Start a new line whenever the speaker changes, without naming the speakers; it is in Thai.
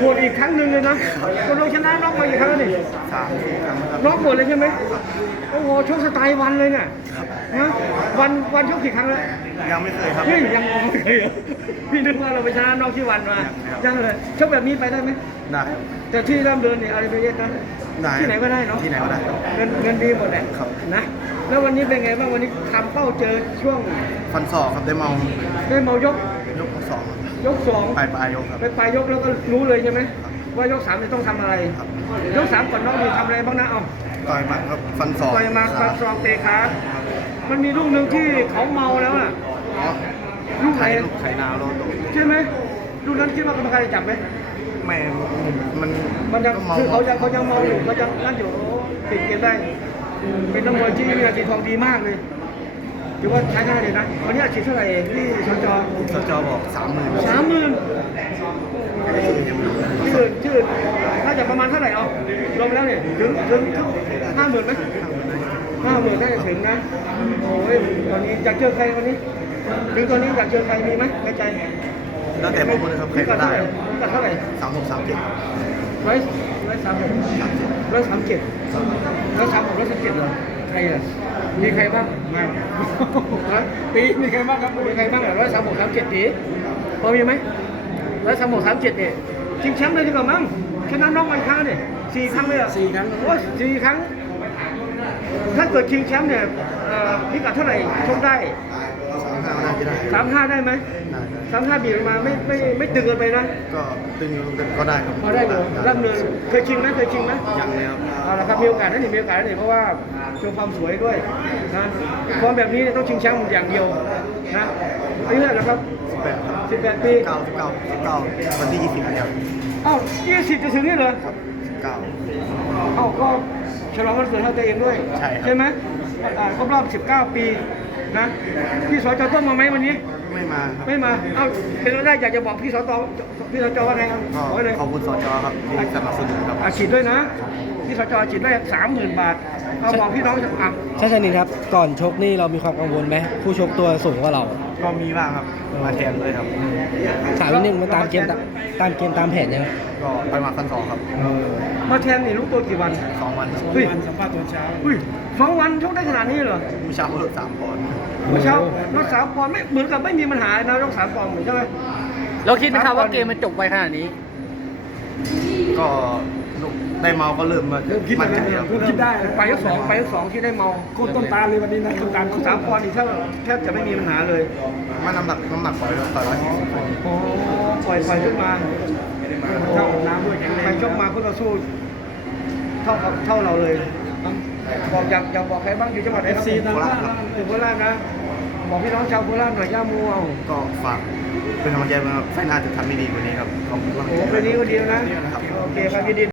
วดอีกครั้งหนึ่งเลยนะคนเราชนะน็อกมากี่ครั้งแล้วนี่
3 ครั้งครับ
น็อกหมดเลยใช่ไหมโอ้โหชกสไตล์วันเลยเนี่ยนะวันชกกี่ครั้งแล้ว
ยังไม่เคยครับ
เฮ้ยยังไม่เคยเหรอพี่นึกว่าเราไปชนะน็อกที่วันมายังเลยชกแบบนี้ไปได้ไหม
ได้ครับ
แต่ที่เริ่มเดินเนี่ยอะไรไปเยอะนะ
ได้
ที่ไหนก็ได้เนาะ
ที่ไหนก็ได้ครับ
เงินดีหมดแหละ
ครับ
นะแล้ววันนี้เป็นไงบ้างวันนี้ทำเป้าเจอช่วง
ฟันศอกครับได้เมา
ได้เมายก
ยกสอง
ยกสอง
ปลายยกครับ
ไปปลายยกแล้วก็รู้เลยใช่ไหมว่ายกสามจะต้องทำอะไร
ครับ
ยกสามก่อนน้องมีทำอะไรบ้างนะเอา
ต่อยหมัดครับฟันศอก
ต่อยมา
ขา
ซองเตะขามันมีลูกหนึ่งที่เขาเมาแล้วน่ะ
อ๋อ
ลูกไหน
ลูกไข่นาวโลโต
ใช่ไหมลูกนั้นคิดว่ากรรมการจะจับไหม
ไม่มัน
มันยัง
ก็เมา
คือเขายังเมาอยู่เขายังนั่นอยู่ติดเกมได้เป็นนักมวยที่มีอาชีพทองดีมากเลยถือว่าใช้ได้เลยนะวันนี้อาชีพเท่าไหร่ที่ชจ
สจบอก 30,000
30,000ที่อื่นน่าจะประมาณเท่าไหร่เอารวมแล้วเนี่ยถึง50,000ไหม50,000น่าจะถึงนะโอ้ยตอนนี้อยากเจอใครวันนี้ถึงตอนนี้อยากเจอใครมีไหมในใจ
แล้วแต่บางคนนะครับใคร
พี่กั
ก็
ด
ได้
เท่าไหร่
36 37
ร้อยสามสิบร้อยสามเจ็ดเหรอใครอ่ะมีใครบ้างไม่ปีมีใครบ้างครับมีใครบ้างอ่ะ136 37ปีพอมีไหม136 37เนี่ยชิงแชมป์เลยดีกว่ามั้งชนะน็อกมาอีกครั้งเนี่ย4 ครั้งเลยอ่ะ4 ครั้งโอ้ย4 ครั้ง ถ้าเกิดชิงแชมป์เนี่ยพิกัดเท่าไหร่ชกได้
35น่าจะได้
35ได้ไหม
ได้
35บีบลงมาไม่ตึงเกินไปนะ
ก็ตึงก็ได้ครับ
พอได้อยู่รับเนินเคยชิงไหม
ยังเลยครับ
เอาละครับมีโอกาสนะนี่มีโอกาสนะนี่เพราะว่าโชว์ความสวยด้วยนะความแบบนี้เนี่ยต้องชิงแชมป์อย่างเดียวนะอายุเท่าไหร่แล้วครับ
18ครับ
18 ปี
19วันที่20ครับ
อ้าว20จะถึงนี่เหรอ
ครับ19
อ้าวก็ฉลองวันเกิดให้ตัวเองด้วย
ใช่ครับ
ใช่ไหมครบรอบ 19 ปีนะพี่สจต้นมาไหมวันนี้
ไม่มาครับ
ไม่มาเอ้าเป็นไปได้อยากจะบอกพี่สจว่าไงครับ
ก็
บอกไว้เลย
ขอบคุณสจครับที่สนับสนุนครับ
อาชีพด้วยนะพี่สจอาชีพได้30,000 บาทเอาบอกพี่น้องอ่ะ
ใช่ชนินครับ ก่อนชกนี่เรามีความกังวลไหมผู้ชกตัวสูงกว่าเรา
ก็มีบ้างครับมาแทนเลยครับ
ถามนิดนึงมันตามเกมตามแผนยังไง
ก็ไปมาฟันศอกครับ
มาแทนนี่รู้ตัวกี่วัน
2 วันครับ
เฮ้ยสัมภาษณ์ตอนเช้าเฮ้ย2 วันชกได้ขนาดนี้เหรอ
ผู้ชายลด3 ปอนด์
เมื่อเช้ารถ3 ปอนด์ไม่เหมือนกับไม่มีปัญหานะรถ3 ปอนด์เหมือนใช่ไหม
เราคิดไหมครับว่าเกมมันจบไวขนาดนี้
ก็ได้เมาก็เริ่มมามั่นใจครับ
คิดได้ไปยกสองที่ได้เมาโคตรต้นตาเลยวันนี้นะต้นตา3 ปอนด์อีกแทบจะไม่มีปัญหาเลย
มาน้ำหนักปล่อยต่อย140
โอ้ปล่อยขึ้นมาเท่าน้ำด้วยใครชกมาคู่ต่อสู้เท่าเราเลยบอกอยากบอกใครบ้างอยู่จังหวัดไหนครับ
โคราชครับ
อยู่โคราชนะบอกพี่น้องชาวโคราชหน่อยย่ามูเอา
ก็ฝากเป็นกำลังใจมาครับไฟหน้าจะทำได้ดีกว่านี้ครับขอบคุณมาก
โอ้โหเป็นนี้ก็ดีแล้วนะ โอเคครับยินดี